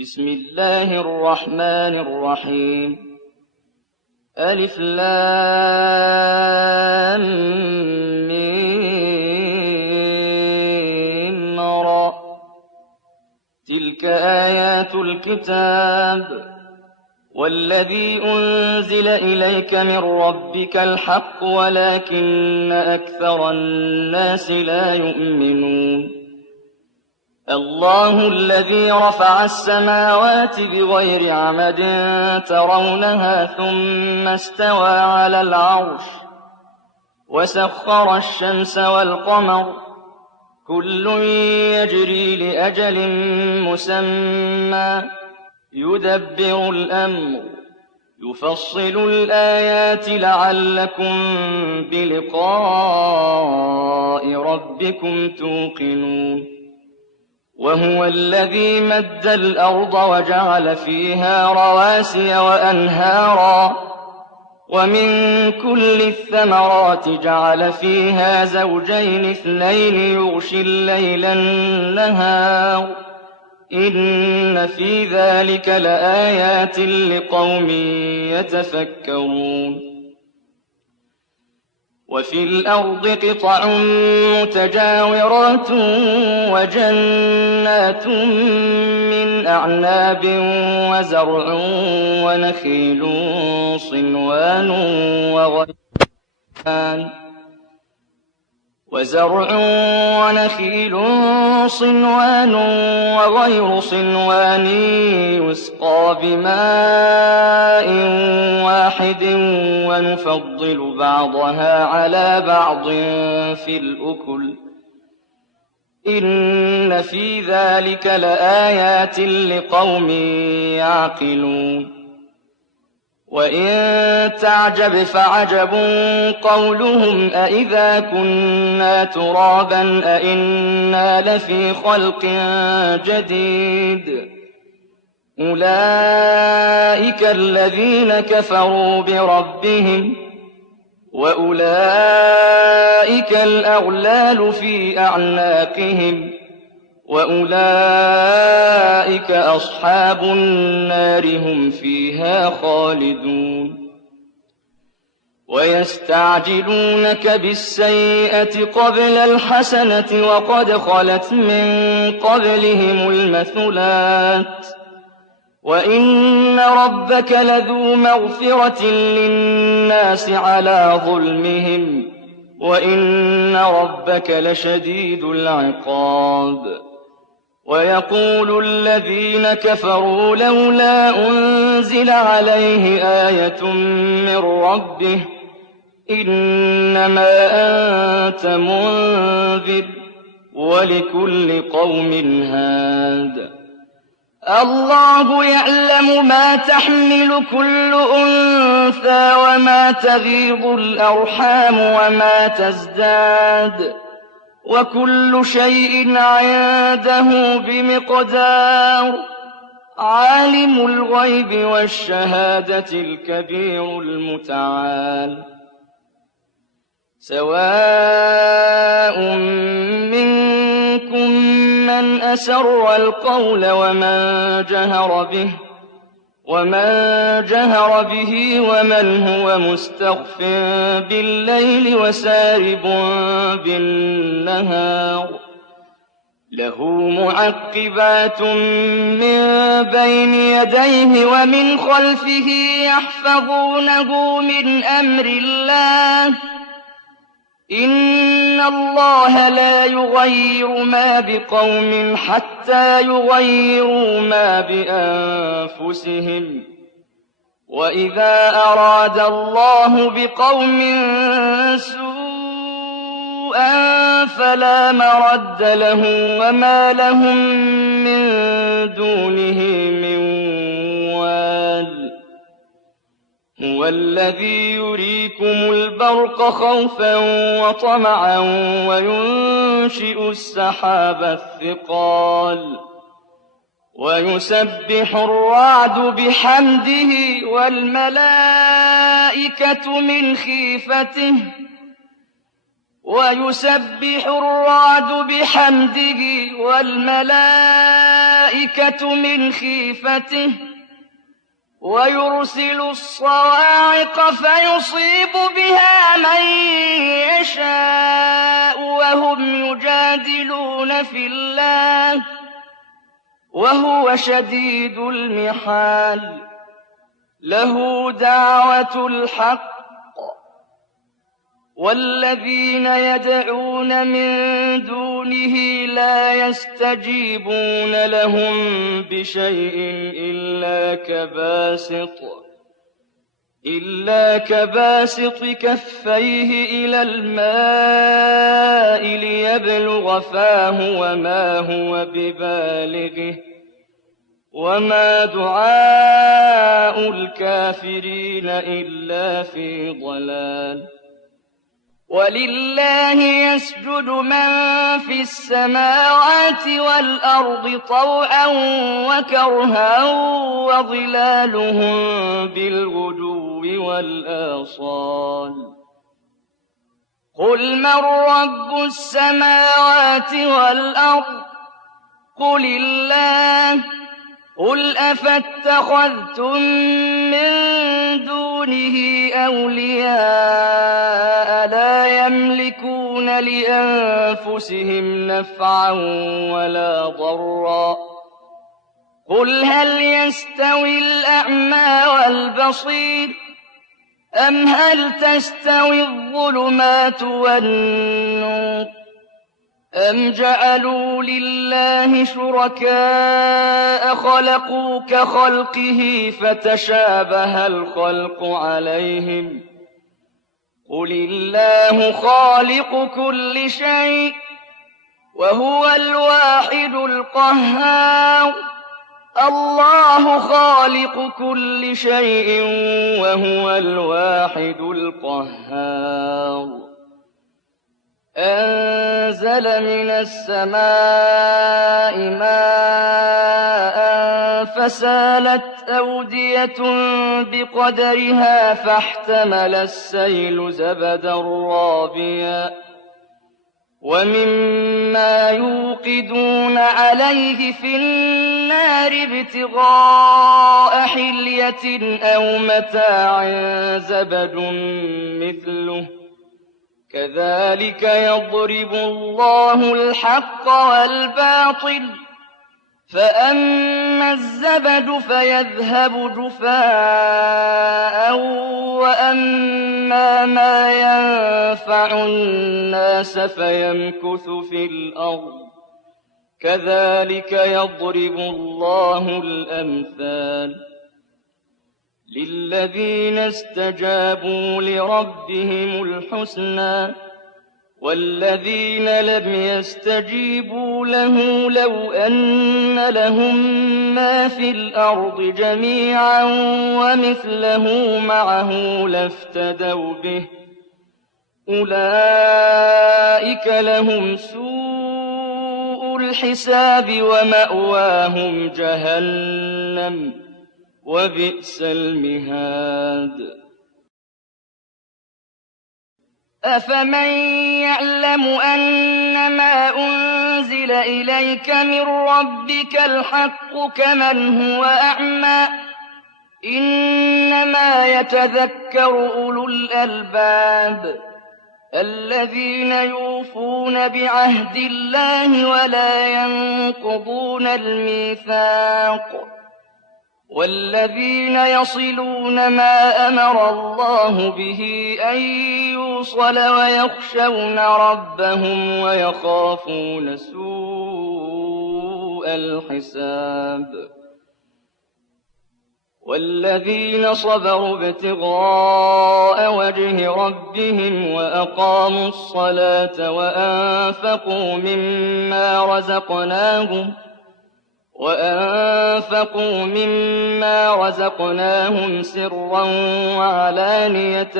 بسم الله الرحمن الرحيم ألف لام ميم را تلك آيات الكتاب والذي أنزل إليك من ربك الحق ولكن أكثر الناس لا يؤمنون الله الذي رفع السماوات بغير عمد ترونها ثم استوى على العرش وسخر الشمس والقمر كل يجري لأجل مسمى يدبر الأمر يفصل الآيات لعلكم بلقاء ربكم توقنون وهو الذي مد الأرض وجعل فيها رواسي وأنهارا ومن كل الثمرات جعل فيها زوجين اثنين يغشي الليل النهار إن في ذلك لآيات لقوم يتفكرون وفي الأرض قطع متجاورات وجنات من أعناب وزرع ونخيل صنوان وغير صنوان يسقى بماء واحد ونفضل بعضها على بعض في الأكل إن في ذلك لآيات لقوم يعقلون وإن تعجب فعجب قولهم أإذا كنا ترابا أإنا لفي خلق جديد أولئك الذين كفروا بربهم وأولئك الأغلال في أعناقهم وأولئك أصحاب النار هم فيها خالدون ويستعجلونك بالسيئة قبل الحسنة وقد خلت من قبلهم المثلات وإن ربك لذو مغفرة للناس على ظلمهم وإن ربك لشديد العقاب ويقول الذين كفروا لولا أنزل عليه آية من ربه إنما أنت منذر ولكل قوم هاد الله يعلم ما تحمل كل أنثى وما تغيض الأرحام وما تزداد وكل شيء عنده بمقدار عالم الغيب والشهادة الكبير المتعال سواء منكم من أسر القول ومن جهر به ومن هو مستخف بالليل وسارب بالنهار له معقبات من بين يديه ومن خلفه يحفظونه من أمر الله إن الله لا يغير ما بقوم حتى يغيروا ما بأنفسهم وإذا أراد الله بقوم سوءا فلا مرد له وما لهم من دونه من وال هو الذي يريكم البرق خوفا وطمعا وينشئ السحاب الثقال ويسبح الرعد بحمده والملائكة من خيفته ويسبح الرعد بحمده والملائكة الْمَلَائِكَةُ مِنْ خِيفَتِهِ وَيُرْسِلُ الصَّوَاعِقَ فَيُصِيبُ بِهَا مَن يَشَاءُ وَهُمْ يُجَادِلُونَ فِي اللَّهِ وَهُوَ شَدِيدُ الْمِحَالِ لَهُ دَعْوَةُ الْحَقِّ وَالَّذِينَ يَدْعُونَ مِن دُونِهِ لَا يَسْتَجِيبُونَ لَهُم بِشَيْءٍ إِلَّا كَبَاسِطِ كَفَّيْهِ إِلَى الْمَاءِ لِيَبْلُغَ فَاهُ وَمَا هُوَ بِبَالِغِهِ ۚ وَمَا دُعَاءُ الْكَافِرِينَ إِلَّا فِي ضَلَالٍ وَلِلَّهِ يَسْجُدُ مَن فِي السَّمَاوَاتِ وَالْأَرْضِ طَوْعًا وَكَرْهًا وَظِلَالُهُم بِالْغُدُوِّ وَالْآصَالِ قُلْ مَن رَّبُّ السَّمَاوَاتِ وَالْأَرْضِ قُلِ اللَّهُ قُلْ أَفَاتَّخَذْتُم مِّن دُونِهِ أَوْلِيَاءَ لَا يَمْلِكُونَ لِأَنفُسِهِمْ نَفْعًا وَلَا ضَرًّا قُلْ هَلْ يَسْتَوِي الْأَعْمَىٰ وَالْبَصِيرُ أَمْ هَلْ تَسْتَوِي الظُّلُمَاتُ وَالنُّورُ أَمْ جَعَلُوا لِلَّهِ شُرَكَاءَ خَلَقُوا كَخَلْقِهِ فَتَشَابَهَ الْخَلْقُ عَلَيْهِمْ ۚ قُلِ اللَّهُ خَالِقُ كُلِّ شَيْءٍ وَهُوَ الْوَاحِدُ الْقَهَّارُ اللَّهُ خَالِقُ كُلِّ شَيْءٍ وَهُوَ الْوَاحِدُ الْقَهَّارُ أَنزَلَ مِنَ السَّمَاءِ مَاءً فَسَالَتْ أَوْدِيَةٌ بِقَدَرِهَا فَاحْتَمَلَ السَّيْلُ زَبَدًا رَّابِيًا وَمِمَّا يُوقِدُونَ عَلَيْهِ فِي النَّارِ ابْتِغَاءَ حِلْيَةٍ أَوْ مَتَاعٍ زَبَدٌ مِّثْلُهُ ۚ كَذَٰلِكَ يَضْرِبُ اللَّهُ الْحَقَّ وَالْبَاطِلَ ۚ فَأَمَّا الزَّبَدُ فَيَذْهَبُ جُفَاءً وَأَمَّا مَا يَنفَعُ النَّاسَ فَيَمْكُثُ فِي الْأَرْضِ ۚ كَذَٰلِكَ يَضْرِبُ اللَّهُ الْأَمْثَالَ لِلَّذِينَ اسْتَجَابُوا لِرَبِّهِمُ الْحُسْنَىٰ ۚ وَالَّذِينَ لَمْ يَسْتَجِيبُوا لَهُ لَوْ أَنَّ لَهُم مَّا فِي الْأَرْضِ جَمِيعًا وَمِثْلَهُ مَعَهُ لَافْتَدَوْا بِهِ ۚ أُولَٰئِكَ لَهُمْ سُوءُ الْحِسَابِ وَمَأْوَاهُمْ جَهَنَّمُ ۖ وَبِئْسَ الْمِهَادُ أَفَمَن يَعْلَمُ أَنَّمَا أُنزِلَ إِلَيْكَ مِن رَّبِّكَ الْحَقُّ كَمَنْ هُوَ أَعْمَىٰ ۚ إِنَّمَا يَتَذَكَّرُ أُولُو الْأَلْبَابِ الَّذِينَ يُوفُونَ بِعَهْدِ اللَّهِ وَلَا يَنقُضُونَ الْمِيثَاقَ وَالَّذِينَ يَصِلُونَ مَا أَمَرَ اللَّهُ بِهِ أَن يُوصَلَ وَيَخْشَوْنَ رَبَّهُمْ وَيَخَافُونَ سُوءَ الْحِسَابِ وَالَّذِينَ صَبَرُوا ابْتِغَاءَ وَجْهِ رَبِّهِمْ وَأَقَامُوا الصَّلَاةَ وَأَنفَقُوا مِمَّا رَزَقْنَاهُمْ سِرًّا وَعَلَانِيَةً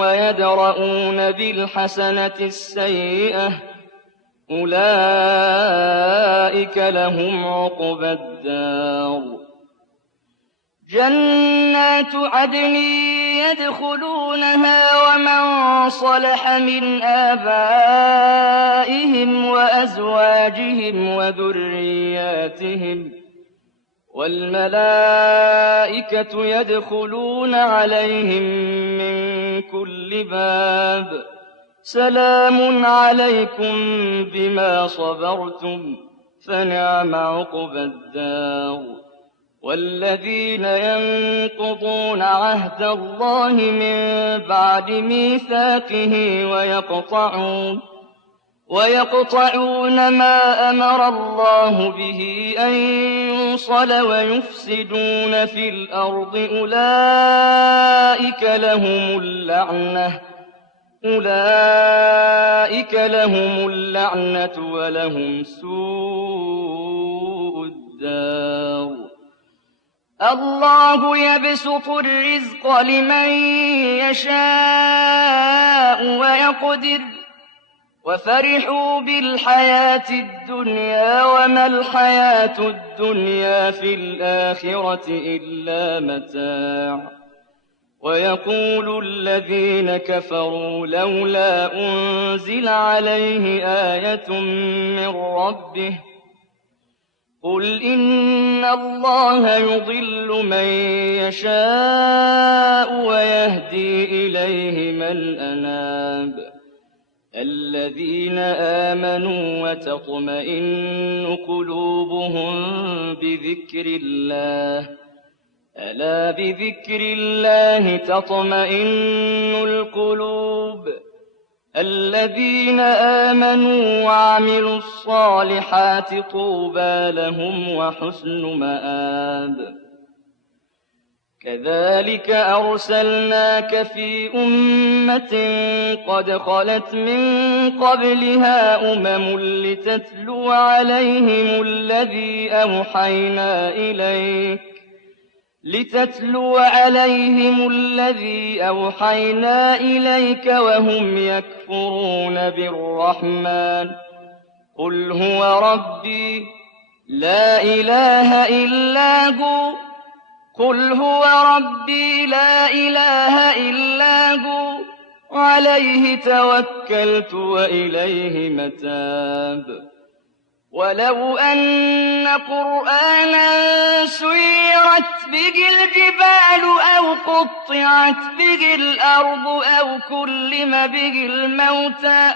وَيَدْرَءُونَ بِالْحَسَنَةِ السَّيِّئَةَ ۚ أُولَٰئِكَ لَهُمْ عُقْبَى الدَّارِ جَنَّاتُ عَدْنٍ يَدْخُلُونَهَا وَمَن صَلَحَ مِنْ آبَائِهِمْ وَأَزْوَاجِهِمْ وَذُرِّيَّاتِهِمْ ۖ وَالْمَلَائِكَةُ يَدْخُلُونَ عَلَيْهِم مِّن كُلِّ بَابٍ سَلَامٌ عَلَيْكُم بِمَا صَبَرْتُمْ فَنِعْمَ عُقْبَى الدَّارِ وَالَّذِينَ يَنقُضُونَ عَهْدَ اللَّهِ مِن بَعْدِ مِيثَاقِهِ وَيَقْطَعُونَ مَا أَمَرَ اللَّهُ بِهِ أَن يُوصَلَ وَيُفْسِدُونَ فِي الْأَرْضِ أُولَٰئِكَ لَهُمُ اللَّعْنَةُ وَلَهُمْ سُوءُ الدَّارِ اللَّهُ يَبْسُطُ الرِّزْقَ لِمَن يَشَاءُ وَيَقْدِرُ وَفَرِحُوا بِالْحَيَاةِ الدُّنْيَا وَمَا الْحَيَاةُ الدُّنْيَا فِي الْآخِرَةِ إِلَّا مَتَاعٌ وَيَقُولُ الَّذِينَ كَفَرُوا لَوْلَا أُنزِلَ عَلَيْهِ آيَةٌ مِّن رَّبِّهِ قُلْ إِنَّ اللَّهَ يُضِلُّ مَن يَشَاءُ وَيَهْدِي إِلَيْهِ مَنْ أَنَابَ الَّذِينَ آمَنُوا وَتَطْمَئِنُّ قُلُوبُهُم بِذِكْرِ اللَّهِ أَلَا بِذِكْرِ اللَّهِ تَطْمَئِنُّ الْقُلُوبُ الَّذِينَ آمَنُوا وَعَمِلُوا الصَّالِحَاتِ طُوبَىٰ لَهُمْ وَحُسْنُ مَآبٍ كَذَٰلِكَ أَرْسَلْنَاكَ فِي أُمَّةٍ قَدْ خَلَتْ مِن قَبْلِهَا أُمَمٌ لِّتَتْلُوَ عَلَيْهِمُ الَّذِي أَوْحَيْنَا إِلَيْكَ وَهُمْ يَكْفُرُونَ بِالرَّحْمَٰنِ قُلْ هُوَ رَبِّي لَا إِلَٰهَ إِلَّا هُوَ عَلَيْهِ تَوَكَّلْتُ وَإِلَيْهِ مَتَابِ وَلَوْ أَنَّ قُرْآنًا سُيِّرَتْ بِهِ الْجِبَالُ أَوْ قُطِّعَتْ بِهِ الْأَرْضُ أَوْ كُلِّمَ بِهِ الْمَوْتَىٰ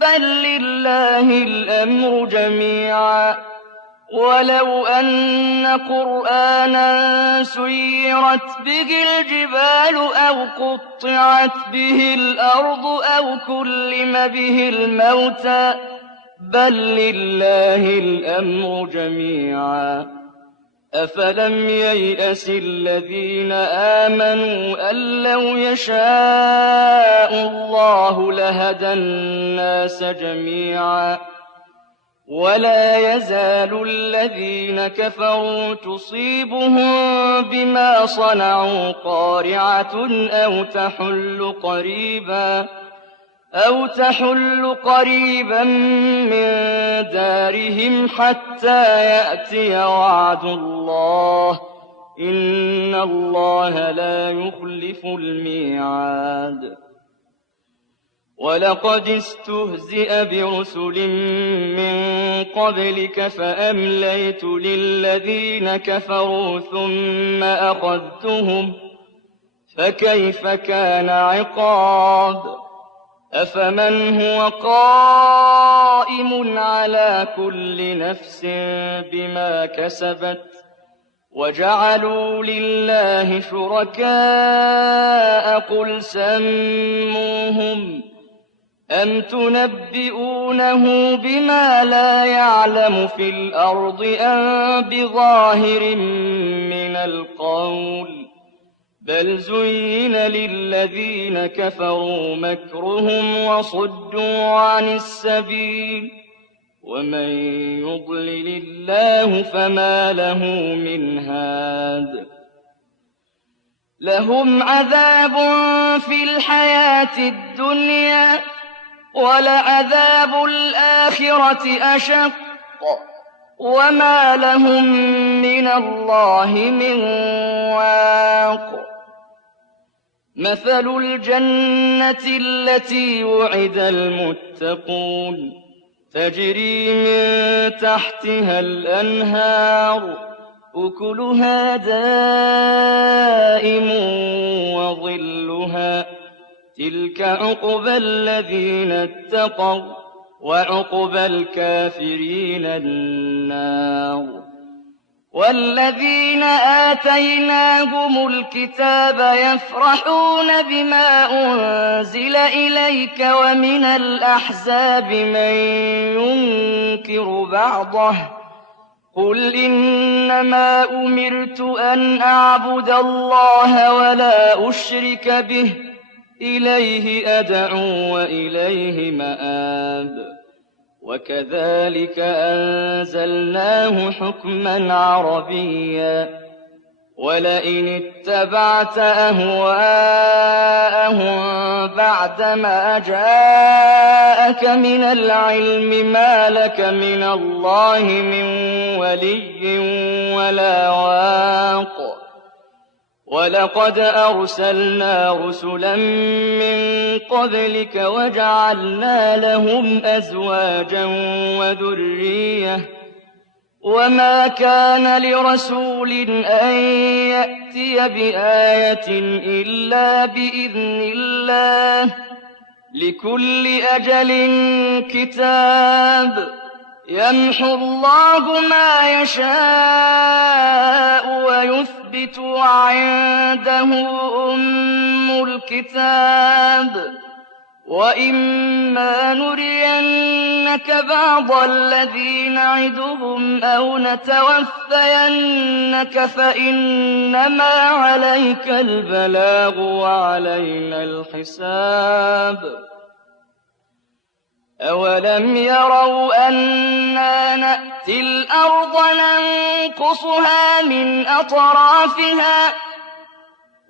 بَل لِّلَّهِ الْأَمْرُ جَمِيعًا وَلَوْ أَنَّ قُرْآنًا سُيِّرَتْ بِهِ الْجِبَالُ أَوْ قُطِّعَتْ بِهِ الْأَرْضُ أَوْ كُلِّمَ بِهِ الْمَوْتَىٰ بَل لِّلَّهِ الْأَمْرُ جَمِيعًا أَفَلَمْ يَيْأَسِ الَّذِينَ آمَنُوا أَن لَّوْ يَشَاءُ اللَّهُ لَهَدَى النَّاسَ جَمِيعًا وَلَا يَزَالُ الَّذِينَ كَفَرُوا تُصِيبُهُم بِمَا صَنَعُوا قَارِعَةٌ أَوْ تَحُلُّ قَرِيبًا مِّن دَارِهِمْ حَتَّىٰ يَأْتِيَ وَعْدُ اللَّهِ ۚ إِنَّ اللَّهَ لَا يُخْلِفُ الْمِيعَادَ وَلَقَدِ اسْتُهْزِئَ بِرُسُلٍ مِّن قَبْلِكَ فَأَمْلَيْتُ لِلَّذِينَ كَفَرُوا ثُمَّ أَخَذْتُهُمْ ۖ فَكَيْفَ كَانَ عِقَابِ أَفَمَنْ هُوَ قَائِمٌ عَلَىٰ كُلِّ نَفْسٍ بِمَا كَسَبَتْ وَجَعَلُوا لِلَّهِ شُرَكَاءَ قُلْ سَمُّوهُمْ أَمْ تُنَبِّئُونَهُ بِمَا لَا يَعْلَمُ فِي الْأَرْضِ أَم بِظَاهِرٍ مِّنَ الْقَوْلِ ۗ بَلْ زُيِّنَ لِلَّذِينَ كَفَرُوا مَكْرُهُمْ وَصُدُّوا عَنِ السَّبِيلِ ۗ وَمَن يُضْلِلِ اللَّهُ فَمَا لَهُ مِنْ هَادٍ لَّهُمْ عَذَابٌ فِي الْحَيَاةِ الدُّنْيَا وَلَعَذَابُ الْآخِرَةِ أَشَقُّ وَمَا لَهُم مِّنَ اللَّهِ مِن وَاقٍ مَثَلُ الْجَنَّةِ الَّتِي وُعِدَ الْمُتَّقُونَ تَجْرِي مِن تَحْتِهَا الْأَنْهَارُ أكلها دائم وظلها تلك عقبى الذين اتقوا وعقبى الكافرين النار والذين آتيناهم الكتاب يفرحون بما أنزل إليك ومن الأحزاب من ينكر بعضه قل إنما أمرت أن أعبد الله ولا أشرك به إليه أدعو وإليه مآب وكذلك أنزلناه حكما عربيا ولئن اتبعت أهواءهم بعدما جاءك من العلم ما لك من الله من ولي ولا واق ولقد أرسلنا رسلا من قبلك وجعلنا لهم أزواجا وذرية وما كان لرسول أن يأتي بآية إلا بإذن الله لكل أجل كتاب يمحو الله ما يشاء ويثبت وعنده أم الكتاب وإما نرينك بعض الذي نعدهم أو نتوفينك فإنما عليك البلاغ وعلينا الحساب أولم يروا أنا نأتي الأرض ننقصها من أطرافها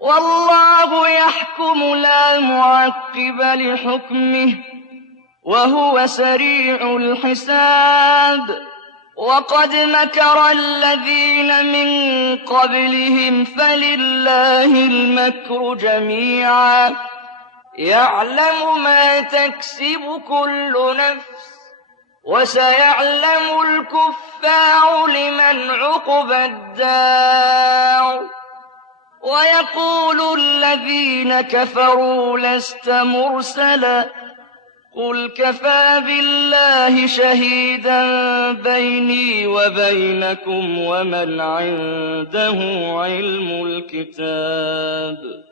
والله يحكم لا معقب لحكمه وهو سريع الحساب وقد مكر الذين من قبلهم فلله المكر جميعا يعلم ما تكسب كل نفس وسيعلم الكفار لمن عقبى الدار ويقول الذين كفروا لست مرسلا قل كفى بالله شهيدا بيني وبينكم ومن عنده علم الكتاب